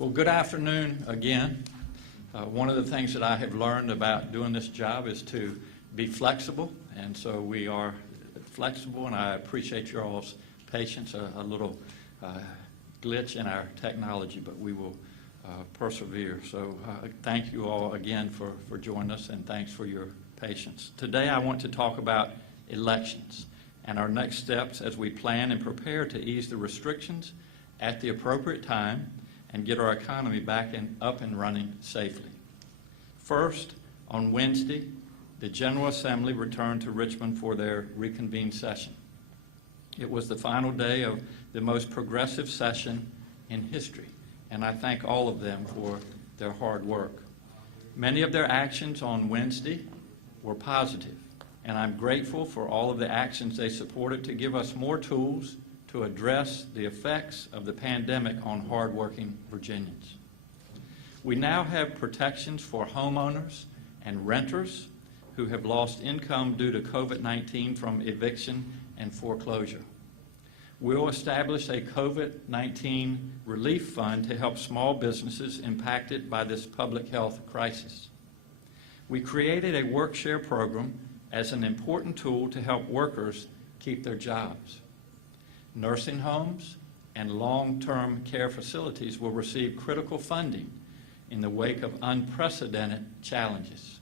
Well, good afternoon again. One of the things that I have learned about doing this job is to be flexible, and so we are flexible, and I appreciate your all's patience. A little glitch in our technology, but we will persevere. So thank you all again for joining us, and thanks for your patience. Today I want to talk about elections and our next steps as we plan and prepare to ease the restrictions at the appropriate time and get our economy back up and running safely. First, on Wednesday, the General Assembly returned to Richmond for their reconvened session. It was the final day of the most progressive session in history, and I thank all of them for their hard work. Many of their actions on Wednesday were positive, and I'm grateful for all of the actions they supported to give us more tools to address the effects of the pandemic on hardworking Virginians. We now have protections for homeowners and renters who have lost income due to COVID-19 from eviction and foreclosure. We'll establish a COVID-19 relief fund to help small businesses impacted by this public health crisis. We created a work share program as an important tool to help workers keep their jobs. Nursing homes and long-term care facilities will receive critical funding in the wake of unprecedented challenges.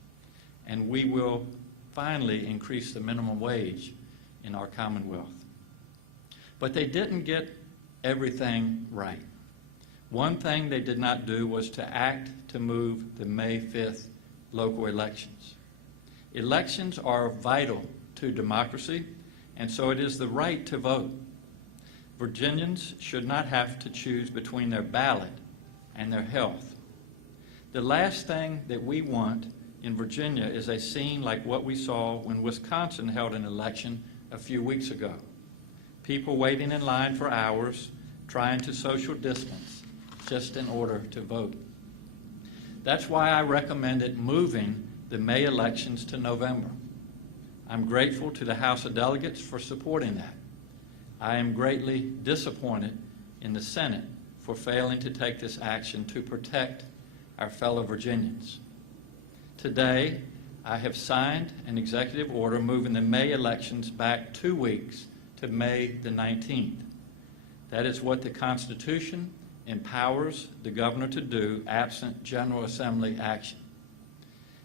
And we will finally increase the minimum wage in our Commonwealth. But they didn't get everything right. One thing they did not do was to act to move the May 5th local elections. Elections are vital to democracy, and so it is the right to vote. Virginians should not have to choose between their ballot and their health. The last thing that we want in Virginia is a scene like what we saw when Wisconsin held an election a few weeks ago. People waiting in line for hours, trying to social distance just in order to vote. That's why I recommended moving the May elections to November. I'm grateful to the House of Delegates for supporting that. I am greatly disappointed in the Senate for failing to take this action to protect our fellow Virginians. Today, I have signed an executive order moving the May elections back 2 weeks to May the 19th. That is what the Constitution empowers the governor to do absent General Assembly action.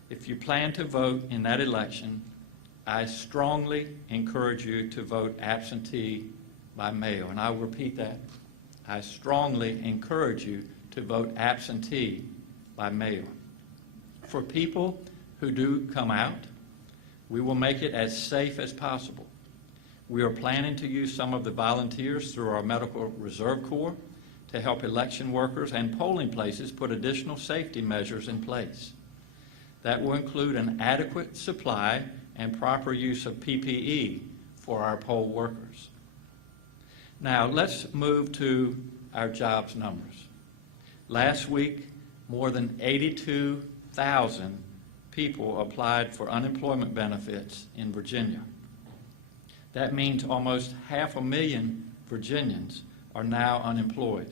If you plan to vote in that election, I strongly encourage you to vote absentee by mail. And I'll repeat that. I strongly encourage you to vote absentee by mail. For people who do come out, we will make it as safe as possible. We are planning to use some of the volunteers through our Medical Reserve Corps to help election workers and polling places put additional safety measures in place. That will include an adequate supply and proper use of PPE for our poll workers. Now, let's move to our jobs numbers. Last week, more than 82,000 people applied for unemployment benefits in Virginia. That means almost 500,000 Virginians are now unemployed.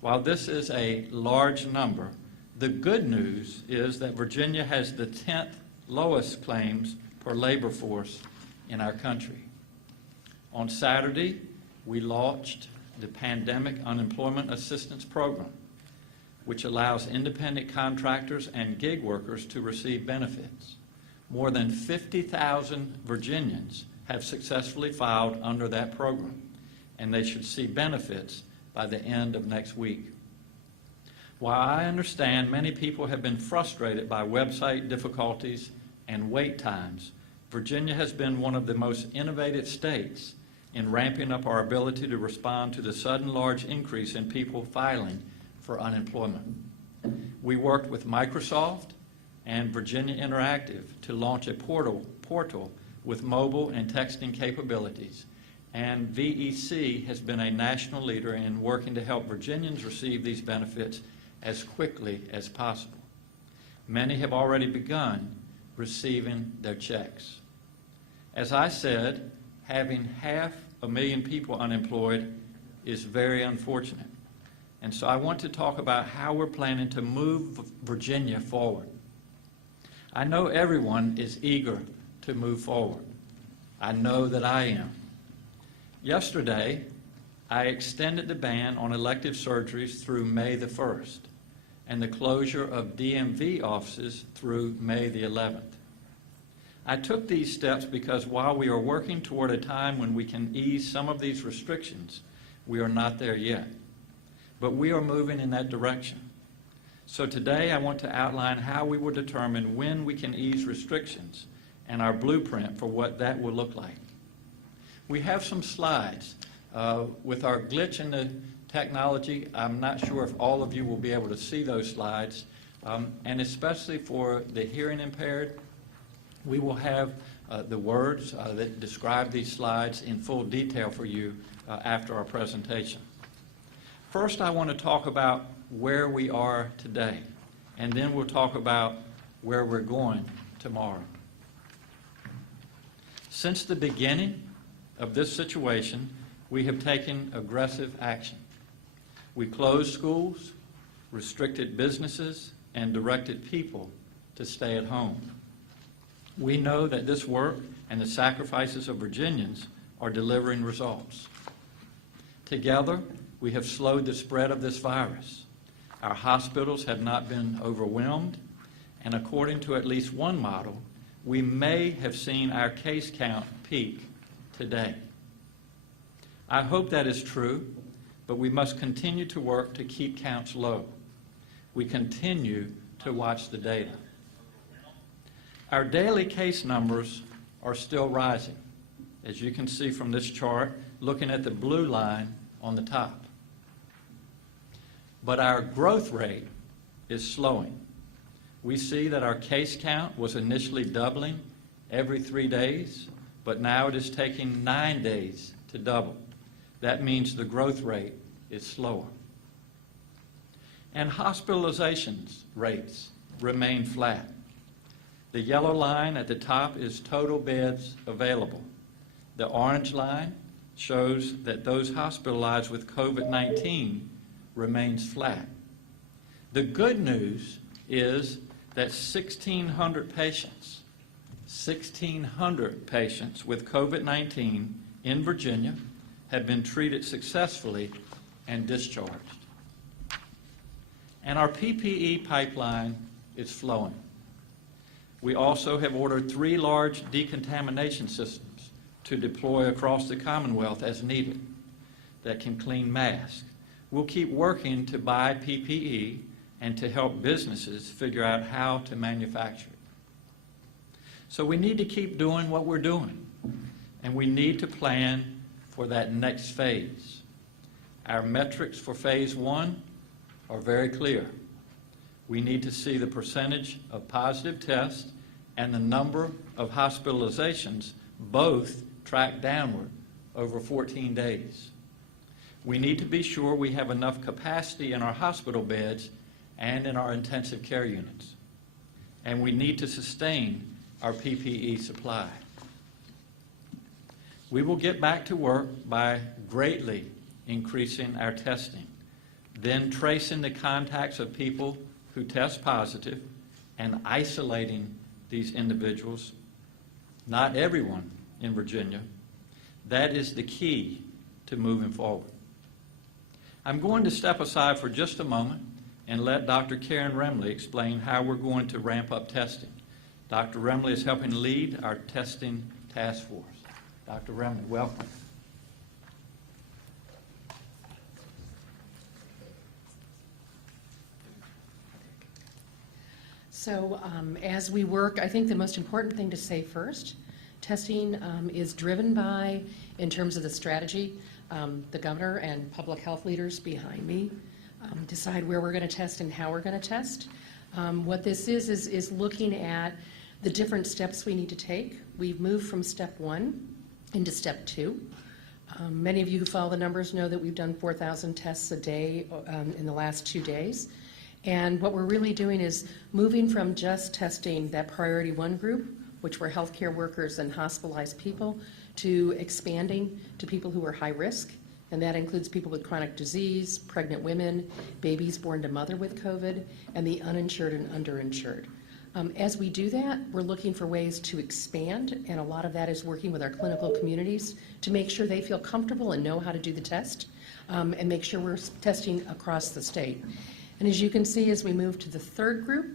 While this is a large number, the good news is that Virginia has the 10th lowest claims per labor force in our country. On Saturday, we launched the Pandemic Unemployment Assistance Program, which allows independent contractors and gig workers to receive benefits. More than 50,000 Virginians have successfully filed under that program, and they should see benefits by the end of next week. While I understand many people have been frustrated by website difficulties and wait times, Virginia has been one of the most innovative states in ramping up our ability to respond to the sudden large increase in people filing for unemployment. We worked with Microsoft and Virginia Interactive to launch a portal with mobile and texting capabilities, and VEC has been a national leader in working to help Virginians receive these benefits as quickly as possible. Many have already begun receiving their checks. As I said, having 500,000 people unemployed is very unfortunate. And so I want to talk about how we're planning to move Virginia forward. I know everyone is eager to move forward. I know that I am. Yesterday, I extended the ban on elective surgeries through May the 1st and the closure of DMV offices through May the 11th. I took these steps because while we are working toward a time when we can ease some of these restrictions, we are not there yet. But we are moving in that direction. So today I want to outline how we will determine when we can ease restrictions and our blueprint for what that will look like. We have some slides. With our glitch in the technology, I'm not sure if all of you will be able to see those slides, and especially for the hearing impaired, we will have the words that describe these slides in full detail for you after our presentation. First, I want to talk about where we are today, and then we'll talk about where we're going tomorrow. Since the beginning of this situation, we have taken aggressive action. We closed schools, restricted businesses, and directed people to stay at home. We know that this work and the sacrifices of Virginians are delivering results. Together, we have slowed the spread of this virus. Our hospitals have not been overwhelmed, and according to at least one model, we may have seen our case count peak today. I hope that is true, but we must continue to work to keep counts low. We continue to watch the data. Our daily case numbers are still rising, as you can see from this chart, looking at the blue line on the top. But our growth rate is slowing. We see that our case count was initially doubling every 3 days, but now it is taking 9 days to double. That means the growth rate is slower. And hospitalizations rates remain flat. The yellow line at the top is total beds available. The orange line shows that those hospitalized with COVID-19 remains flat. The good news is that 1,600 patients with COVID-19 in Virginia have been treated successfully and discharged. And our PPE pipeline is flowing. We also have ordered 3 large decontamination systems to deploy across the Commonwealth as needed that can clean masks. We'll keep working to buy PPE and to help businesses figure out how to manufacture it. So we need to keep doing what we're doing, and we need to plan for that next phase. Our metrics for phase 1 are very clear. We need to see the percentage of positive tests and the number of hospitalizations both track downward over 14 days. We need to be sure we have enough capacity in our hospital beds and in our intensive care units. And we need to sustain our PPE supply. We will get back to work by greatly increasing our testing, then tracing the contacts of people who test positive and isolating these individuals. Not everyone in Virginia. That is the key to moving forward. I'm going to step aside for just a moment and let Dr. Karen Remley explain how we're going to ramp up testing. Dr. Remley is helping lead our testing task force. Dr. Remley, welcome. So as we work, I think the most important thing to say first, testing is driven by, in terms of the strategy, the governor and public health leaders behind me decide where we're going to test and how we're going to test. What this is looking at the different steps we need to take. We've moved from step 1 into step 2. Many of you who follow the numbers know that we've done 4,000 tests a day in the last 2 days. And what we're really doing is moving from just testing that priority 1 group, which were healthcare workers and hospitalized people, to expanding to people who are high risk and that includes people with chronic disease, pregnant women, babies born to mother with COVID, and the uninsured and underinsured. As we do that, we're looking for ways to expand, and a lot of that is working with our clinical communities to make sure they feel comfortable and know how to do the test, and make sure we're testing across the state. And as you can see, as we move to the third group,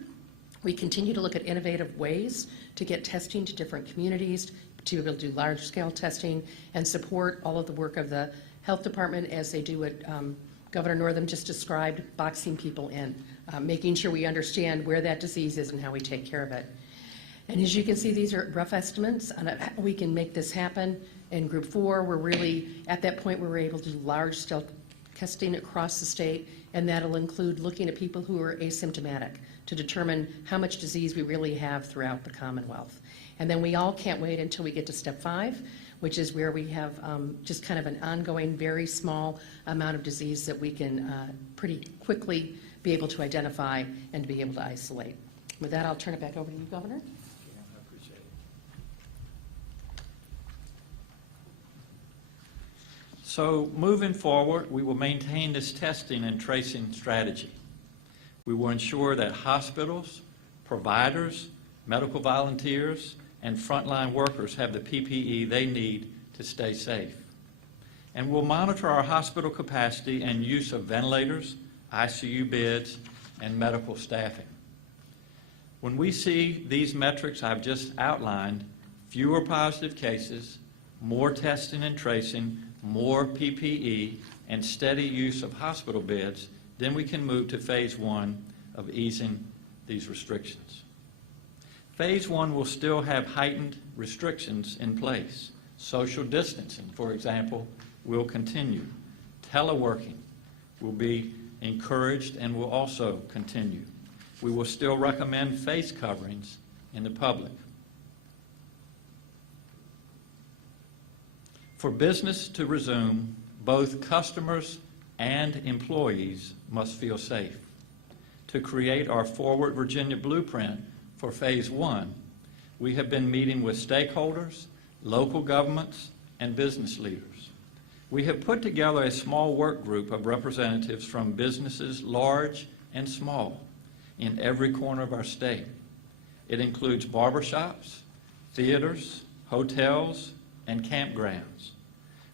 we continue to look at innovative ways to get testing to different communities, to be able to do large-scale testing, and support all of the work of the health department as they do what Governor Northam just described, boxing people in, making sure we understand where that disease is and how we take care of it. And as you can see, these are rough estimates on how we can make this happen. In Group 4, we're really at that point where we're able to do large-scale testing across the state, and that'll include looking at people who are asymptomatic to determine how much disease we really have throughout the Commonwealth. And then we all can't wait until we get to Step 5, which is where we have just kind of an ongoing, very small amount of disease that we can pretty quickly be able to identify and to be able to isolate. With that, I'll turn it back over to you, Governor. I appreciate it. So moving forward, we will maintain this testing and tracing strategy. We will ensure that hospitals, providers, medical volunteers, and frontline workers have the PPE they need to stay safe. And we'll monitor our hospital capacity and use of ventilators, ICU beds, and medical staffing. When we see these metrics I've just outlined, fewer positive cases, more testing and tracing, more PPE, and steady use of hospital beds, then we can move to Phase 1 of easing these restrictions. Phase 1 will still have heightened restrictions in place. Social distancing, for example, will continue. Teleworking will be encouraged and will also continue. We will still recommend face coverings in the public. For business to resume, both customers and employees must feel safe. To create our Forward Virginia Blueprint for Phase 1, we have been meeting with stakeholders, local governments, and business leaders. We have put together a small work group of representatives from businesses large and small in every corner of our state. It includes barbershops, theaters, hotels, and campgrounds.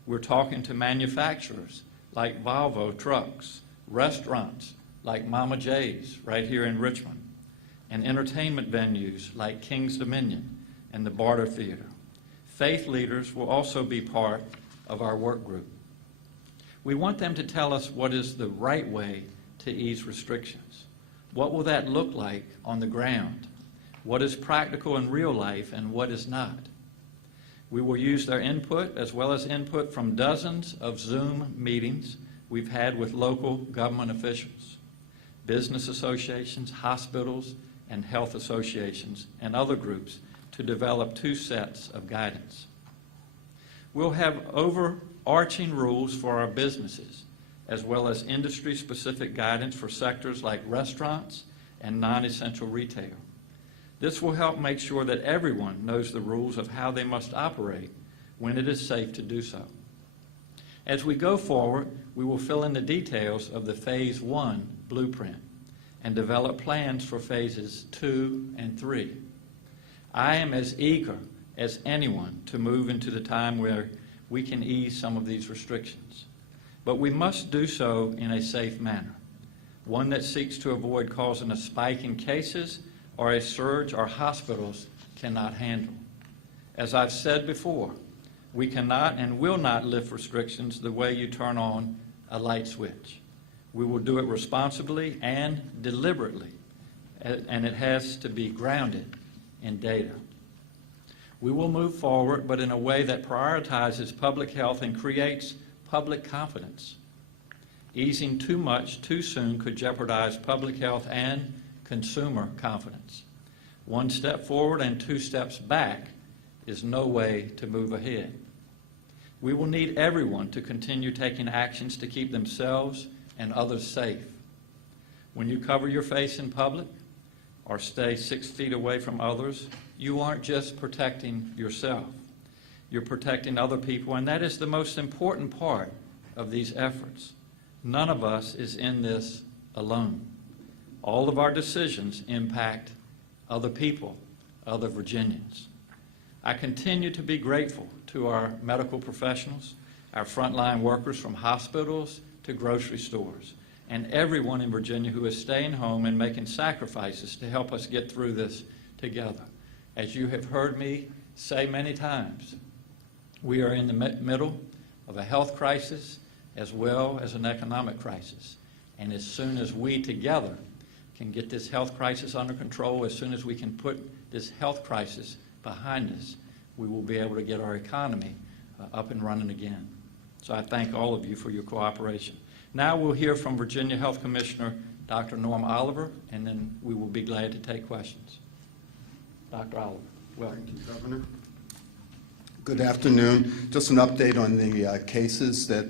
We're talking to manufacturers like Volvo trucks, restaurants like Mama J's right here in Richmond, and entertainment venues like King's Dominion and the Barter Theater. Faith leaders will also be part of our work group. We want them to tell us what is the right way to ease restrictions. What will that look like on the ground? What is practical in real life and what is not? We will use their input as well as input from dozens of Zoom meetings we've had with local government officials, business associations, hospitals, and health associations, and other groups to develop 2 sets of guidance. We'll have overarching rules for our businesses, as well as industry-specific guidance for sectors like restaurants and non-essential retail. This will help make sure that everyone knows the rules of how they must operate when it is safe to do so. As we go forward, we will fill in the details of the Phase 1 blueprint and develop plans for Phases 2 and 3. I am as eager as anyone to move into the time where we can ease some of these restrictions. But we must do so in a safe manner, one that seeks to avoid causing a spike in cases or a surge our hospitals cannot handle. As I've said before, we cannot and will not lift restrictions the way you turn on a light switch. We will do it responsibly and deliberately, and it has to be grounded in data. We will move forward, but in a way that prioritizes public health and creates public confidence. Easing too much too soon could jeopardize public health and consumer confidence. 1 step forward and 2 steps back is no way to move ahead. We will need everyone to continue taking actions to keep themselves and others safe. When you cover your face in public or stay 6 feet away from others, you aren't just protecting yourself. You're protecting other people, and that is the most important part of these efforts. None of us is in this alone. All of our decisions impact other people, other Virginians. I continue to be grateful to our medical professionals, our frontline workers from hospitals to grocery stores, and everyone in Virginia who is staying home and making sacrifices to help us get through this together. As you have heard me say many times, we are in the middle of a health crisis as well as an economic crisis. And as soon as we together can get this health crisis under control, as soon as we can put this health crisis behind us, we will be able to get our economy up and running again. So I thank all of you for your cooperation. Now we'll hear from Virginia Health Commissioner Dr. Norm Oliver, and then we will be glad to take questions. Dr. Oliver, welcome. Thank you, Governor. Good afternoon. Just an update on the cases that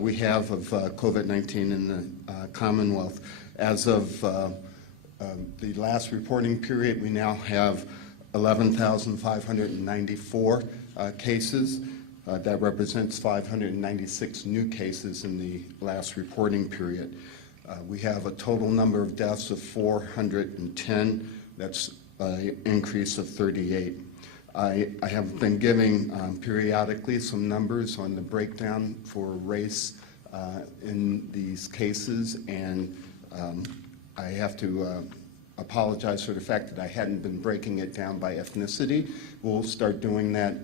we have of COVID-19 in the Commonwealth. As of the last reporting period, we now have 11,594 cases. That represents 596 new cases in the last reporting period. We have a total number of deaths of 410. That's an increase of 38. I have been giving periodically some numbers on the breakdown for race in these cases, and I have to apologize for the fact that I hadn't been breaking it down by ethnicity. We'll start doing that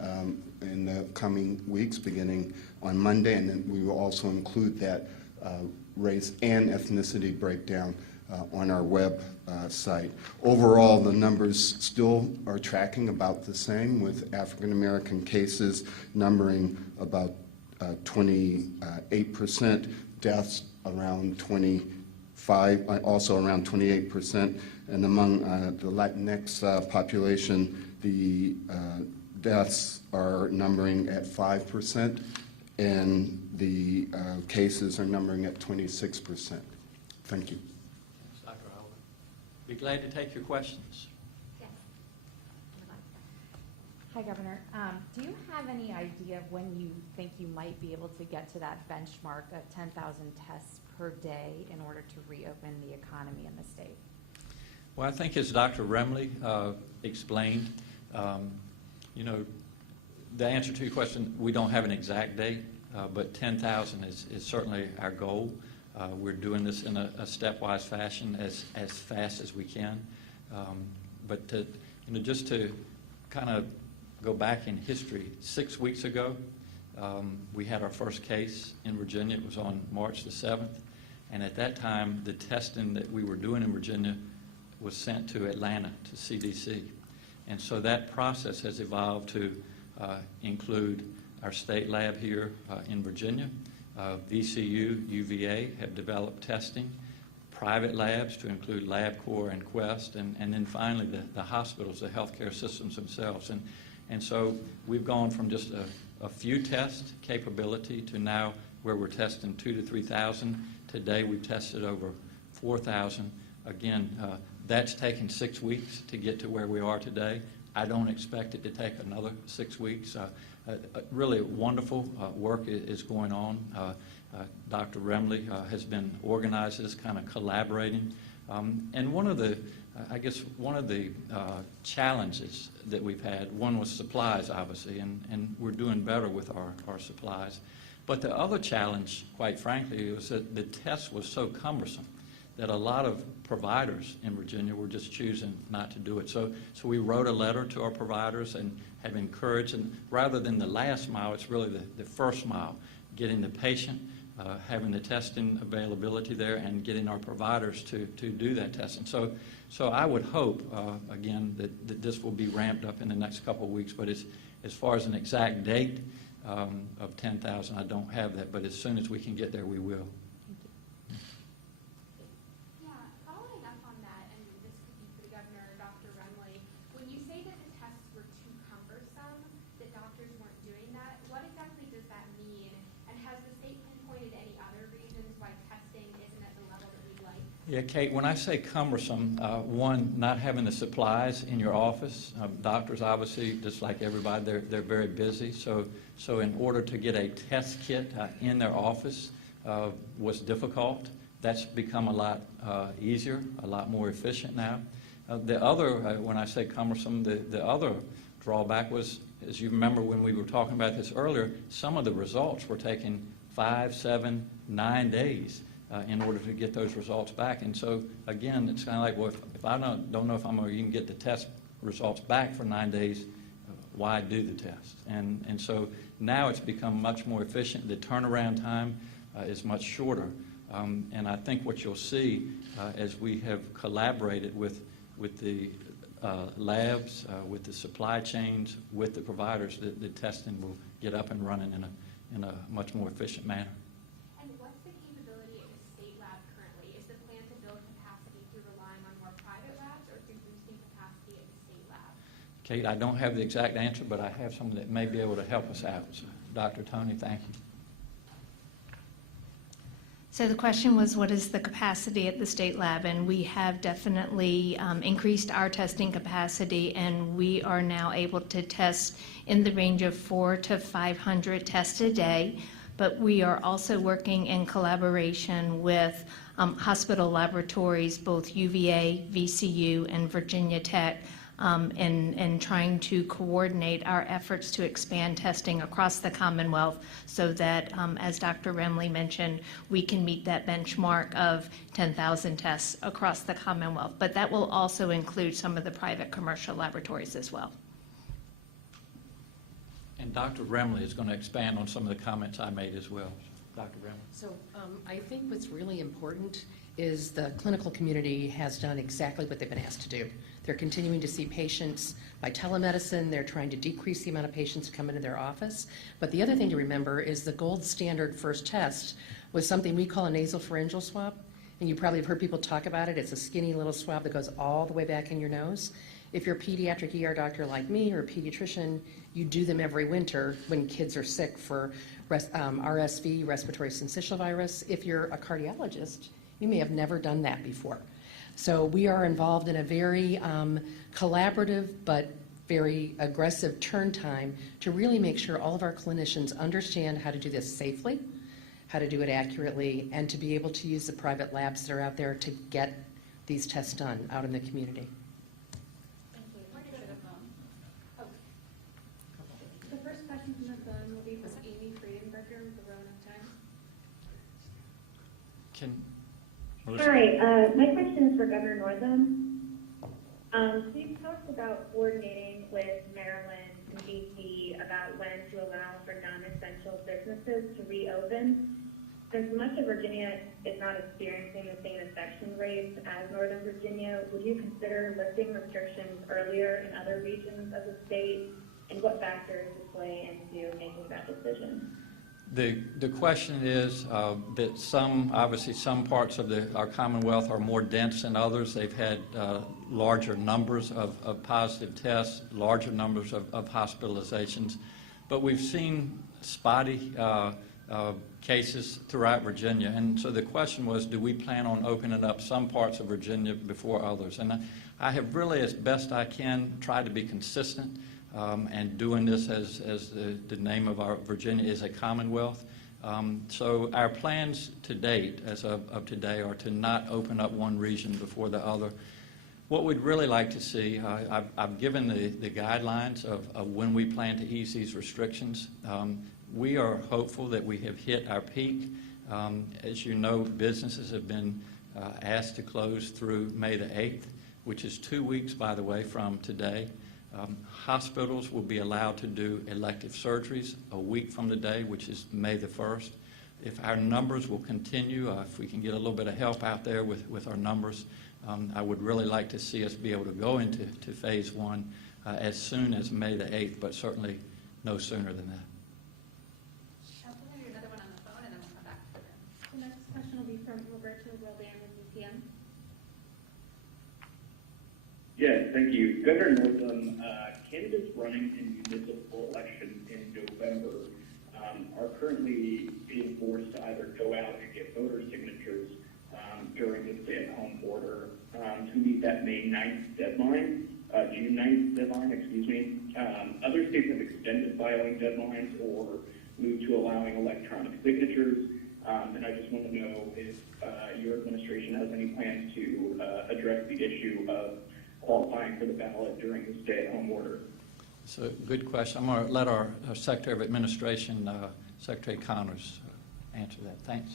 in the coming weeks, beginning on Monday, and then we will also include that race and ethnicity breakdown on our web site. Overall, the numbers still are tracking about the same, with African American cases numbering about 28%, deaths around 25, also around 28%, and among the Latinx population, the deaths are numbering at 5%, and the cases are numbering at 26%. Thank you. Be glad to take your questions. Yes. Hi, Governor. Do you have any idea of when you think you might be able to get to that benchmark of 10,000 tests per day in order to reopen the economy in the state? Well, I think as Dr. Remley explained, you know, the answer to your question, we don't have an exact date, but 10,000 is certainly our goal. We're doing this in a stepwise fashion as fast as we can. But to, you know, just to kind of go back in history, 6 weeks ago, we had our first case in Virginia. It was on March the 7th. And at that time, the testing that we were doing in Virginia was sent to Atlanta, to CDC. And so that process has evolved to include our state lab here in Virginia. VCU, UVA have developed testing, private labs to include LabCorp and Quest, and then finally the hospitals, the healthcare systems themselves. And so we've gone from just a few test capability to now where we're testing 2,000 to 3,000. Today we've tested over 4,000. Again, that's taken 6 weeks to get to where we are today. I don't expect it to take another 6 weeks. Really wonderful work is going on. Dr. Remley has been organized this, kind of collaborating. And one of the, I guess, one of the challenges that we've had, one was supplies, obviously, and we're doing better with our supplies. But the other challenge, quite frankly, was that the test was so cumbersome that a lot of providers in Virginia were just choosing not to do it. So we wrote a letter to our providers and have encouraged, and rather than the last mile, it's really the first mile, getting the patient, having the testing availability there, and getting our providers to do that testing. So I would hope, again, that this will be ramped up in the next couple of weeks, but as far as an exact date of 10,000, I don't have that, but as soon as we can get there, we will. Yeah, Kate, when I say cumbersome, one, not having the supplies in your office. Doctors, obviously, just like everybody, they're very busy. So in order to get a test kit in their office was difficult. That's become a lot easier, a lot more efficient now. The other, when I say cumbersome, the other drawback was, as you remember when we were talking about this earlier, some of the results were taking 5, 7, 9 days in order to get those results back. And so, again, it's kind of like, well, if I don't know if I'm going to even get the test results back for 9 days, why do the test? And so now it's become much more efficient. The turnaround time is much shorter. And I think what you'll see as we have collaborated with the labs, with the supply chains, with the providers, the testing will get up and running in a much more efficient manner. And what's the capability of the state lab currently? Is the plan to build capacity through relying on more private labs or through boosting capacity at the state lab? Kate, I don't have the exact answer, but I have someone that may be able to help us out. So, Dr. Tony, thank you. So the question was, what is the capacity at the state lab? And we have definitely increased our testing capacity, and we are now able to test in the range of 400 to 500 tests a day. But we are also working in collaboration with hospital laboratories, both UVA, VCU, and Virginia Tech, and trying to coordinate our efforts to expand testing across the Commonwealth so that, as Dr. Remley mentioned, we can meet that benchmark of 10,000 tests across the Commonwealth. But that will also include some of the private commercial laboratories as well. And Dr. Remley is going to expand on some of the comments I made as well. Dr. Remley. So I think what's really important is the clinical community has done exactly what they've been asked to do. They're continuing to see patients by telemedicine. They're trying to decrease the amount of patients who come into their office. But the other thing to remember is the gold standard first test was something we call a nasopharyngeal swab. And you probably have heard people talk about it. It's a skinny little swab that goes all the way back in your nose. If you're a pediatric ER doctor like me or a pediatrician, you do them every winter when kids are sick for RSV, respiratory syncytial virus. If you're a cardiologist, you may have never done that before. So we are involved in a very collaborative but very aggressive turn time to really make sure all of our clinicians understand how to do this safely, how to do it accurately, and to be able to use the private labs that are out there to get these tests done out in the community. Thank you. Oh. The first question from the phone will be from Amy Friedenberger with the Roanoke Times. Hi, my question is for Governor Northam. We've talked about coordinating with Maryland and D.C. about when to allow for non-essential businesses to reopen. Since much of Virginia is not experiencing the same infection rates as Northern Virginia, would you consider lifting restrictions earlier in other regions of the state, and what factors would play into making that decision? The question is that obviously some parts of our Commonwealth are more dense than others. They've had larger numbers of positive tests, larger numbers of hospitalizations. But we've seen spotty cases throughout Virginia. And so the question was, do we plan on opening up some parts of Virginia before others? And I have really, as best I can, tried to be consistent. And doing this as the name of our Virginia is a Commonwealth. So our plans to date, as of today, are to not open up one region before the other. What we'd really like to see, I've given the guidelines of when we plan to ease these restrictions. We are hopeful that we have hit our peak. As you know, businesses have been asked to close through May the 8th, which is 2 weeks, by the way, from today. Hospitals will be allowed to do elective surgeries a week from today, which is May the 1st. If our numbers will continue, if we can get a little bit of help out there with our numbers, I would really like to see us be able to go into phase one as soon as May the 8th, but certainly no sooner than that. We'll do another one on the phone, and then we'll come back to them. The next question will be from Roberto Wildan with UPN. Yes, thank you. Governor Northam, candidates running in municipal elections in November are currently being forced to either go out and get voter signatures during the stay-at-home order to meet that May 9th deadline, June 9th deadline, excuse me. Other states have extended filing deadlines or moved to allowing electronic signatures, and I just want to know if your administration has any plans to address the issue of qualifying for the ballot during the stay-at-home order. So, good question. I'm going to let our Secretary of Administration, Secretary Connors, answer that. Thanks.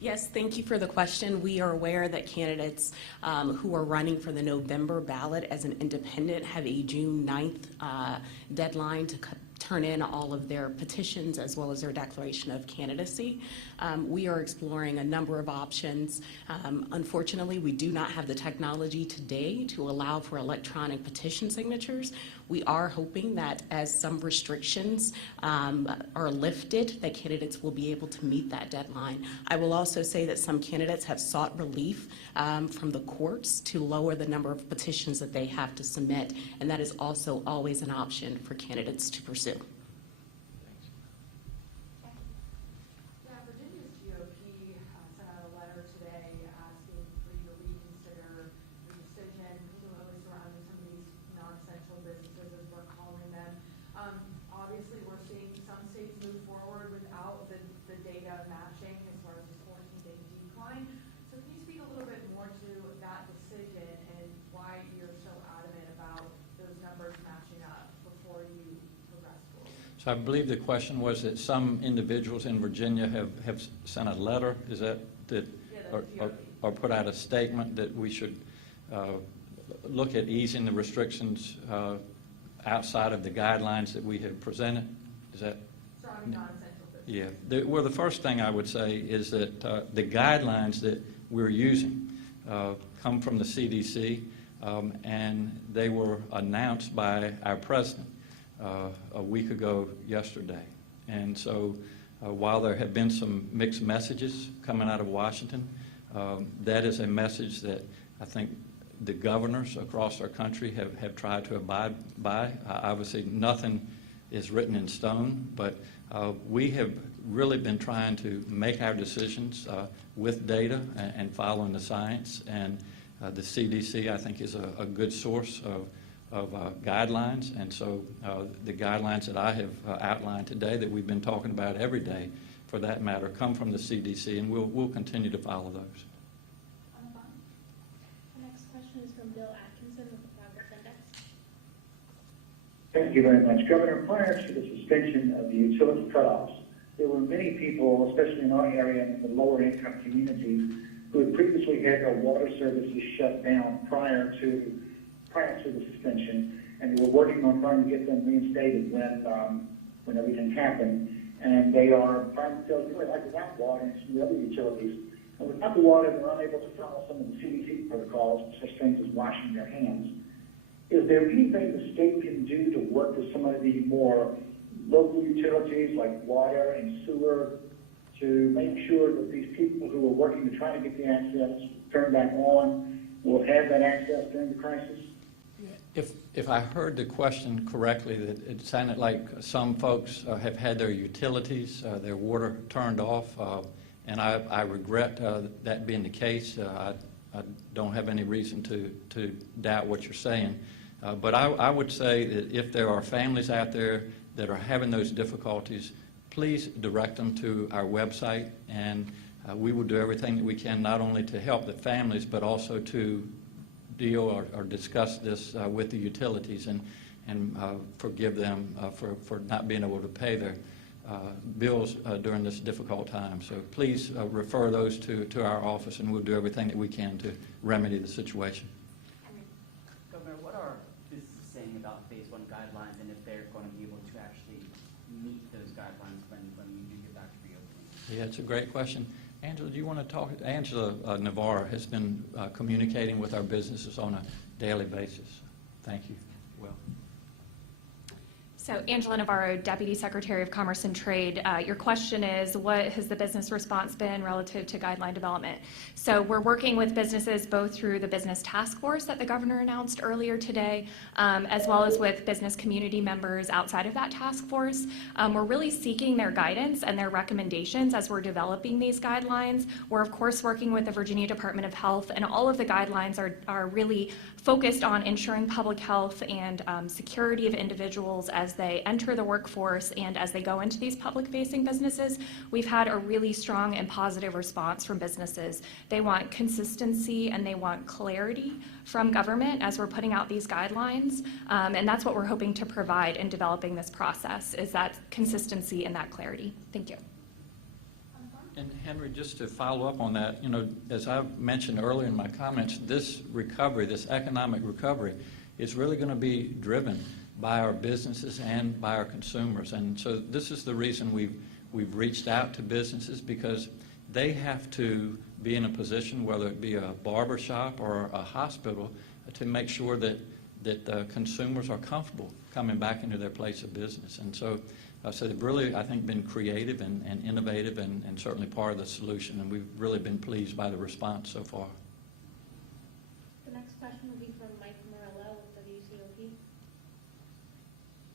Yes, thank you for the question. We are aware that candidates who are running for the November ballot as an independent have a June 9th deadline to turn in all of their petitions as well as their declaration of candidacy. We are exploring a number of options. Unfortunately, we do not have the technology today to allow for electronic petition signatures. We are hoping that as some restrictions are lifted, that candidates will be able to meet that deadline. I will also say that some candidates have sought relief from the courts to lower the number of petitions that they have to submit, and that is also always an option for candidates to pursue. Yeah, Virginia's GOP sent out a letter today asking for you to reconsider the decision, particularly surrounding some of these non-essential businesses, as we're calling them. Obviously, we're seeing some states move forward without the data matching as far as the 14-day decline. So can you speak a little bit more to that decision and why you're so adamant about those numbers matching up before you progress forward? So I believe the question was that some individuals in Virginia have sent a letter, is that, or put out a statement that we should look at easing the restrictions outside of the guidelines that we have presented? Is that? Surrounding non-essential businesses. Yeah. Well, the first thing I would say is that the guidelines that we're using come from the CDC, and they were announced by our president a week ago yesterday. And so while there have been some mixed messages coming out of Washington, that is a message that I think the governors across our country have tried to abide by. Obviously, nothing is written in stone, but we have really been trying to make our decisions with data and following the science. And the CDC, I think, is a good source of guidelines. And so the guidelines that I have outlined today that we've been talking about every day, for that matter, come from the CDC, and we'll continue to follow those. The next question is from Bill Atkinson with the Progress Index. Thank you very much. Governor, prior to the suspension of the utility cutoffs, there were many people, especially in our area and in the lower income communities, who had previously had their water services shut down prior to the suspension, and they were working on trying to get them reinstated when everything happened. And they are trying to feel really like without water and some of the other utilities. And without the water, they're unable to follow some of the CDC protocols, such things as washing their hands. Is there anything the state can do to work with some of the more local utilities like water and sewer to make sure that these people who are working to try to get the access turned back on will have that access during the crisis? If I heard the question correctly, that it sounded like some folks have had their utilities, their water turned off, and I regret that being the case. I don't have any reason to doubt what you're saying. But I would say that if there are families out there that are having those difficulties, please direct them to our website, and we will do everything that we can not only to help the families, but also to deal or discuss this with the utilities and forgive them for not being able to pay their bills during this difficult time. So please refer those to our office, and we'll do everything that we can to remedy the situation. Governor, what are businesses saying about Phase 1 guidelines, and if they're going to be able to actually meet those guidelines when we do get back to reopening? Yeah, it's a great question. Angela, do you want to talk? Angela Navarre has been communicating with our businesses on a daily basis. Thank you. Well. So Angela Navarro, Deputy Secretary of Commerce and Trade. Your question is, what has the business response been relative to guideline development? So we're working with businesses both through the business task force that the governor announced earlier today, as well as with business community members outside of that task force. We're really seeking their guidance and their recommendations as we're developing these guidelines. We're of course working with the Virginia Department of Health, and all of the guidelines are really focused on ensuring public health and security of individuals as they enter the workforce and as they go into these public-facing businesses. We've had a really strong and positive response from businesses. They want consistency and they want clarity from government as we're putting out these guidelines, and that's what we're hoping to provide in developing this process, is that consistency and that clarity. Thank you. And Henry, just to follow up on that, as I mentioned earlier in my comments, this recovery, this economic recovery, is really going to be driven by our businesses and by our consumers. And so this is the reason we've reached out to businesses, because they have to be in a position, whether it be a barber shop or a hospital, to make sure that consumers are comfortable coming back into their place of business. And so they've really, I think, been creative and innovative and certainly part of the solution, and we've really been pleased by the response so far. The next question will be from Mike Morello with WCOP.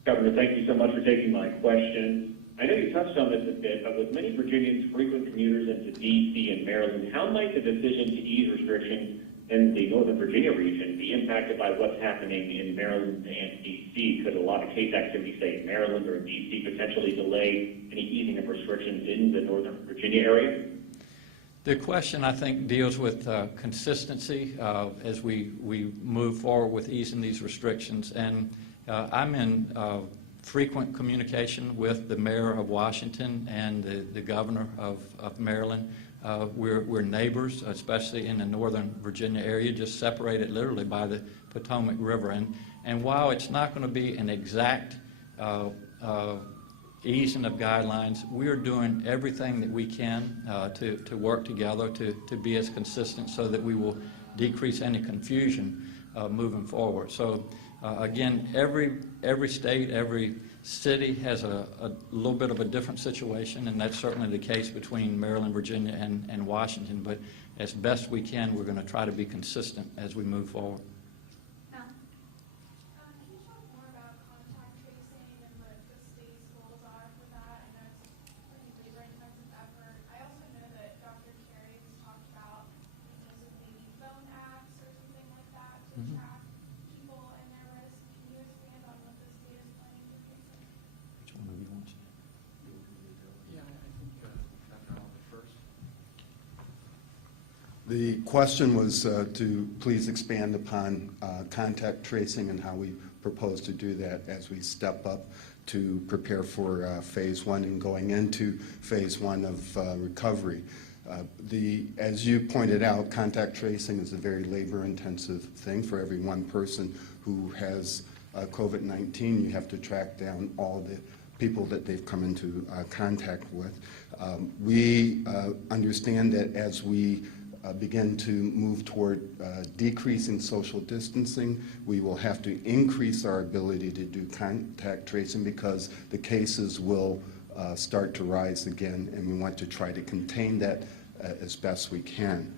Governor, thank you so much for taking my question. I know you touched on this a bit, but with many Virginians frequent commuters into D.C. and Maryland, how might the decision to ease restrictions in the Northern Virginia region be impacted by what's happening in Maryland and D.C.? Could a lot of case activity, say in Maryland or in D.C., potentially delay any easing of restrictions in the Northern Virginia area? The question, I think, deals with consistency as we move forward with easing these restrictions. And I'm in frequent communication with the mayor of Washington and the governor of Maryland. We're neighbors, especially in the Northern Virginia area, just separated literally by the Potomac River. And while it's not going to be an exact easing of guidelines, we are doing everything that we can to work together to be as consistent so that we will decrease any confusion moving forward. So again, every state, every city has a little bit of a different situation, and that's certainly the case between Maryland, Virginia, and Washington. But as best we can, we're going to try to be consistent as we move forward. Can you talk more about contact tracing and what the state's goals are for that? I know it's a pretty labor-intensive effort. I also know that Dr. Carey has talked about the use of maybe phone apps or something like that to track people and their risk. Can you expand on what the state is planning for tracing? Which one of you wants to? Yeah, I think Dr. Oliver first. The question was to please expand upon contact tracing and how we propose to do that as we step up to prepare for phase one and going into phase one of recovery. As you pointed out, contact tracing is a very labor-intensive thing. For every one person who has COVID-19, you have to track down all the people that they've come into contact with. We understand that as we begin to move toward decreasing social distancing, we will have to increase our ability to do contact tracing because the cases will start to rise again, and we want to try to contain that as best we can.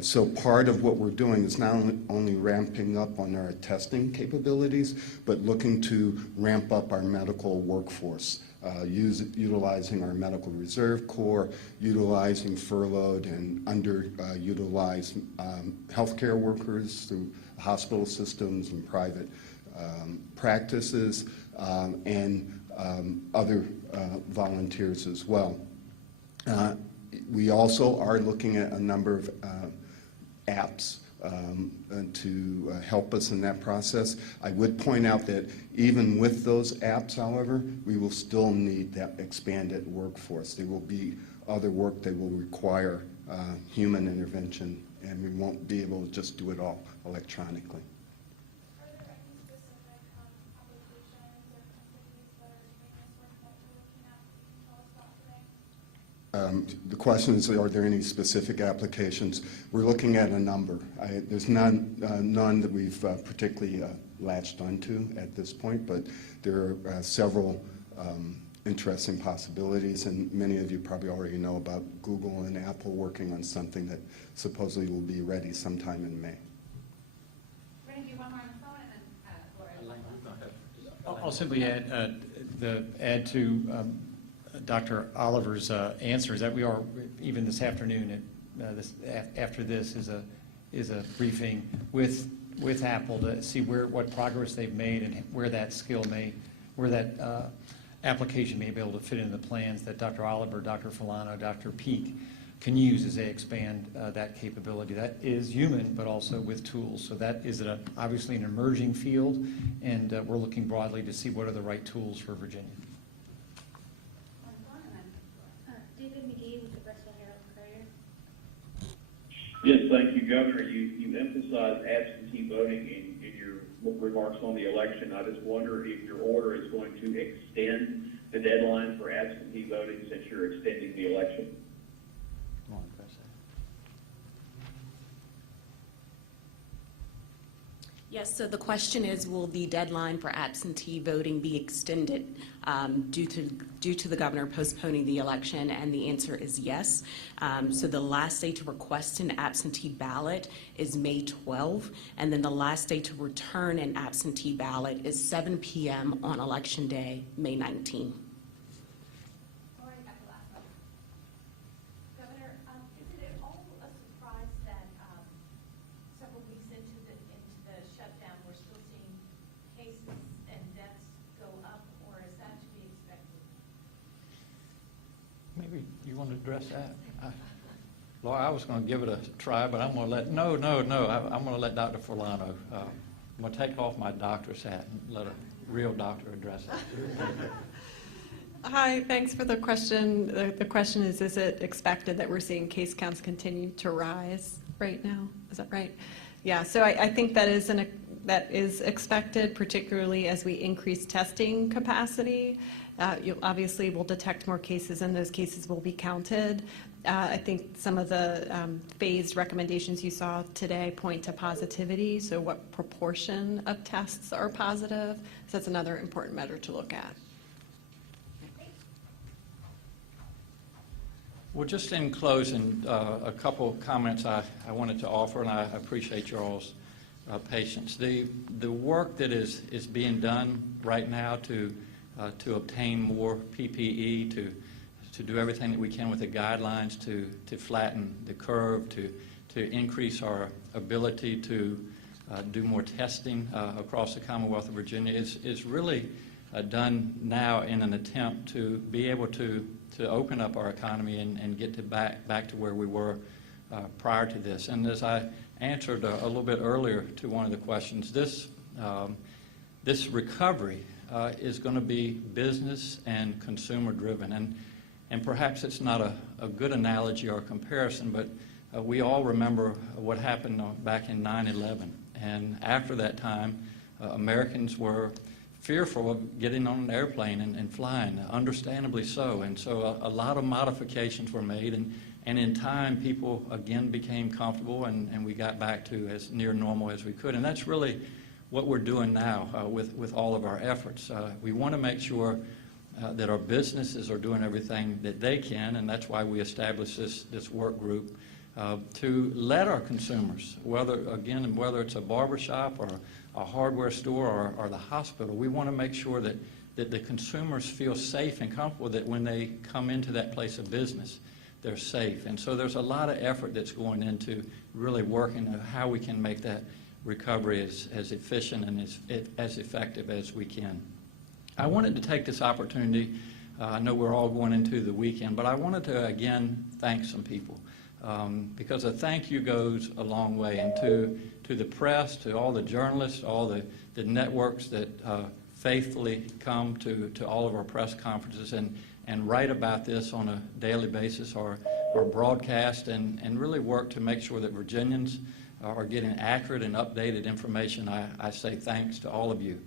So part of what we're doing is not only ramping up on our testing capabilities, but looking to ramp up our medical workforce, utilizing our medical reserve corps, utilizing furloughed and underutilized healthcare workers through hospital systems and private practices, and other volunteers as well. We also are looking at a number of apps to help us in that process. I would point out that even with those apps, however, we will still need that expanded workforce. There will be other work that will require human intervention, and we won't be able to just do it all electronically. Are there any specific applications or companies that are doing this work that you're looking at that you can tell us about today? The question is, are there any specific applications? We're looking at a number. There's none that we've particularly latched onto at this point, but there are several interesting possibilities, and many of you probably already know about Google and Apple working on something that supposedly will be ready sometime in May. We're going to do one more on the phone and then Laura. I'll simply add to Dr. Oliver's answers that we are, even this afternoon, after this is a briefing with Apple to see what progress they've made and where that application may be able to fit into the plans that Dr. Oliver, Dr. Filano, Dr. Peak can use as they expand that capability. That is human, but also with tools. So that is obviously an emerging field, and we're looking broadly to see what are the right tools for Virginia. David McGee with the Bristol Herald Courier. Yes, thank you, Governor. You emphasized absentee voting in your remarks on the election. I just wonder if your order is going to extend the deadline for absentee voting since you're extending the election. Yes, so the question is, will the deadline for absentee voting be extended due to the governor postponing the election? And the answer is yes. So the last day to request an absentee ballot is May 12, and then the last day to return an absentee ballot is 7 p.m. on Election Day, May 19. Governor, is it at all a surprise that several weeks into the shutdown, we're still seeing cases and deaths go up, or is that to be expected? Maybe you want to address that? Laura, I was going to give it a try, but I'm going to let, I'm going to let Dr. Filano, I'm going to take off my doctor's hat and let a real doctor address it. Hi, thanks for the question. The question is it expected that we're seeing case counts continue to rise right now? Is that right? Yeah, so I think that is expected, particularly as we increase testing capacity. You obviously will detect more cases, and those cases will be counted. I think some of the phased recommendations you saw today point to positivity, so what proportion of tests are positive. So that's another important measure to look at. Well, just in closing, a couple comments I wanted to offer, and I appreciate your all's patience. The work that is being done right now to obtain more PPE, to do everything that we can with the guidelines to flatten the curve, to increase our ability to do more testing across the Commonwealth of Virginia is really done now in an attempt to be able to open up our economy and get back to where we were prior to this. And as I answered a little bit earlier to one of the questions, this recovery is going to be business and consumer driven. And perhaps it's not a good analogy or comparison, but we all remember what happened back in 9/11. And after that time, Americans were fearful of getting on an airplane and flying, understandably so. And so a lot of modifications were made, and in time people again became comfortable, and we got back to as near normal as we could. And that's really what we're doing now with all of our efforts. We want to make sure that our businesses are doing everything that they can, and that's why we established this work group to let our consumers, whether it's a barbershop or a hardware store or the hospital, we want to make sure that the consumers feel safe and comfortable that when they come into that place of business, they're safe. And so there's a lot of effort that's going into really working on how we can make that recovery as efficient and as effective as we can. I wanted to take this opportunity, I know we're all going into the weekend, but I wanted to again thank some people. Because a thank you goes a long way, and to the press, to all the journalists, all the networks that faithfully come to all of our press conferences and write about this on a daily basis or broadcast and really work to make sure that Virginians are getting accurate and updated information. I say thanks to all of you.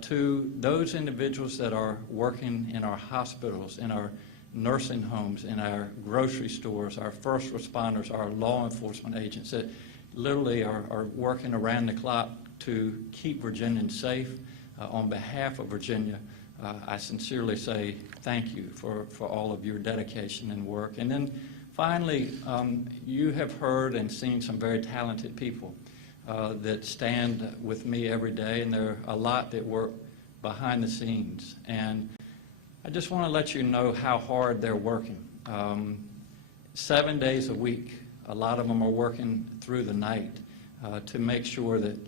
To those individuals that are working in our hospitals, in our nursing homes, in our grocery stores, our first responders, our law enforcement agents that literally are working around the clock to keep Virginians safe. On behalf of Virginia, I sincerely say thank you for all of your dedication and work. And then finally, you have heard and seen some very talented people that stand with me every day, and there are a lot that work behind the scenes. And I just want to let you know how hard they're working. 7 days a week, a lot of them are working through the night to make sure that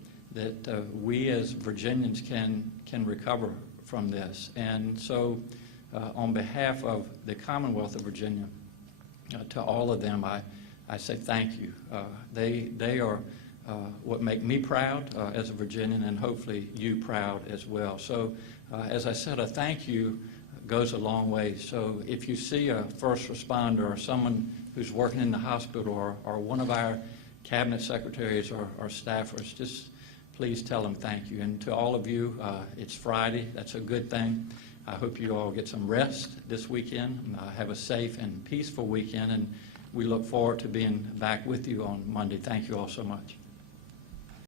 we as Virginians can recover from this. And so on behalf of the Commonwealth of Virginia, to all of them, I say thank you. They are what make me proud as a Virginian, and hopefully you proud as well. So as I said, a thank you goes a long way. So if you see a first responder or someone who's working in the hospital or one of our cabinet secretaries or staffers, just please tell them thank you. And to all of you, it's Friday. That's a good thing. I hope you all get some rest this weekend. Have a safe and peaceful weekend, and we look forward to being back with you on Monday. Thank you all so much.